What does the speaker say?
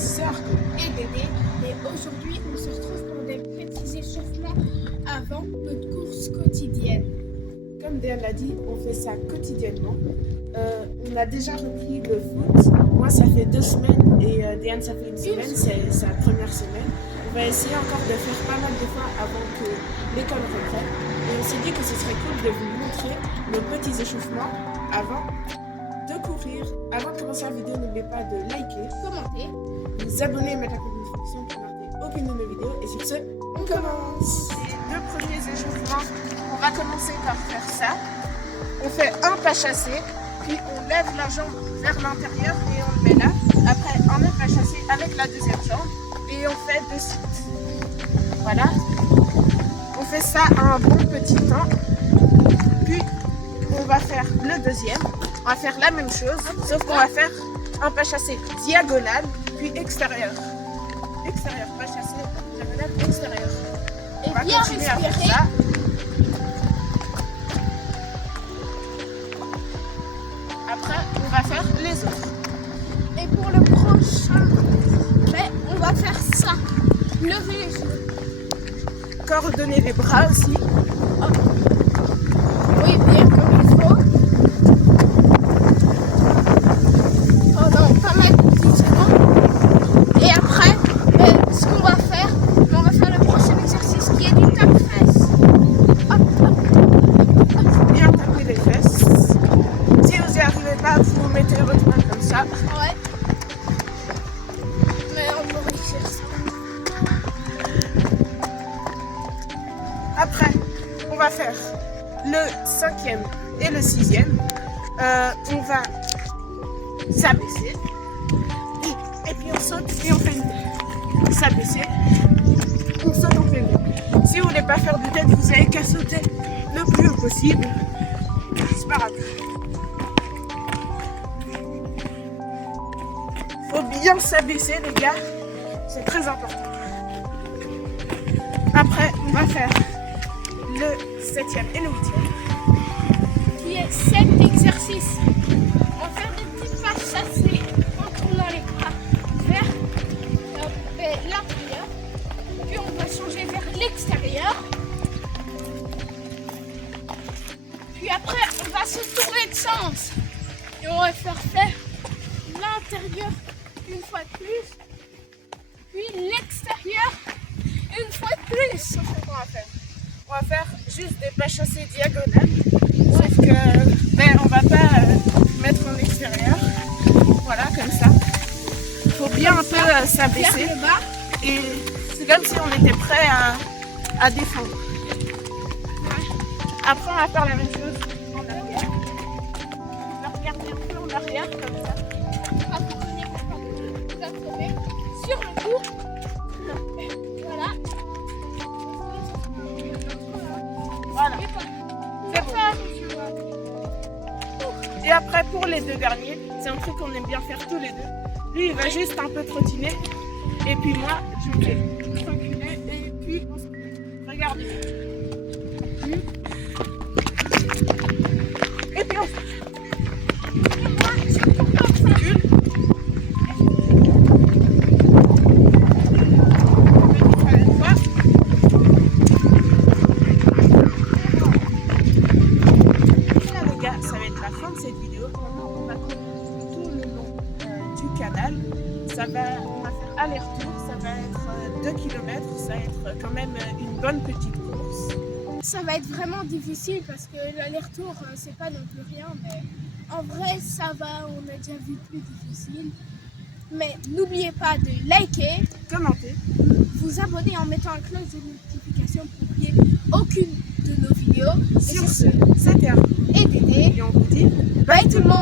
sœur et Dédé. Et aujourd'hui, on se retrouve pour des petits échauffements avant notre course quotidienne. Comme Diane l'a dit, on fait ça quotidiennement. On a déjà repris le foot. Moi, ça fait 2 semaines et Diane, ça fait une semaine. C'est sa première semaine. On va essayer encore de faire pas mal de fois avant que l'école reprenne. Et on s'est dit que ce serait cool de vous montrer nos petits échauffements avant de courir. Avant de commencer la vidéo, n'oubliez pas de liker, Commenter. vous abonner et mettre la notification pour ne rater aucune de nos vidéos. Et sur ce, on commence. Les 2 premiers échauffements, on va commencer par faire ça. On fait un pas chassé, puis on lève la jambe vers l'intérieur et on le met là. Après, un autre pas chassé avec la deuxième jambe et on fait de suite. Voilà. On fait ça un bon petit temps. Puis, on va faire le deuxième. On va faire la même chose, sauf qu'on va faire un pas chassé diagonal, puis extérieur. Extérieur, pas chassé, diagonal, extérieur. On va bien continuer à faire respirer. ça. Après, on va faire les autres. Et pour le prochain, on va faire ça. Lever les genoux. Coordonner les bras aussi. Oui, bien comme il faut. Pendant pas mal de petites secondes. Et après, ce qu'on va faire, on va faire le prochain exercice qui est du tape-fesse. Hop, hop. Bien taper les fesses. Si vous n'y arrivez pas, vous mettez votre main comme ça. Ouais. Mais on va réussir ça. Après, on va faire le 5e et le 6e. On va s'abaisser. Et puis on saute et on fait une tête. S'abaisser. On saute, on fait une tête. Si vous voulez pas faire de tête, vous avez qu'à sauter le plus haut possible. C'est pas grave. Faut bien s'abaisser, les gars. C'est très important. Après, on va faire le 7e et le 8e. Qui est 7 exercices. On va faire des petits pas chassés en tournant les bras vers l'intérieur. Puis on va changer vers l'extérieur. Puis après, on va se tourner de sens. Et on va faire l'intérieur une fois de plus. Puis l'extérieur une fois de plus. C'est ce qu'on va faire. On va faire juste des pas chassés diagonales. Sauf que on va pas mettre en extérieur. Voilà, comme ça. Il faut bien un peu s'abaisser. Vers le bas. Et c'est comme si on était prêt à défendre. Après, on va faire la même chose en arrière. On va regarder un peu en arrière, comme ça. On va continuer pour pas vous assommer sur le cou. Voilà. Voilà. C'est bon. Et après, pour les 2 derniers, c'est un truc qu'on aime bien faire tous les deux. Lui, il va juste un peu trottiner. Et puis moi, je vais reculer. Et puis, on se... Regardez. Et puis, on se... Et moi, je recule. Ça va être la fin de cette vidéo. Maintenant, on va courir tout le long du canal. On va faire aller-retour. Ça va être 2 km. Ça va être quand même une bonne petite course. Ça va être vraiment difficile parce que l'aller-retour, c'est pas non plus rien. Mais en vrai, ça va. On a déjà vu plus difficile. Mais n'oubliez pas de liker, Commentez. vous abonner en mettant la cloche de notification pour n'oublier aucune de nos vidéos. Et Sur ce, c'était Arnaud. et Dédé. Et on vous dit Bye tout le monde.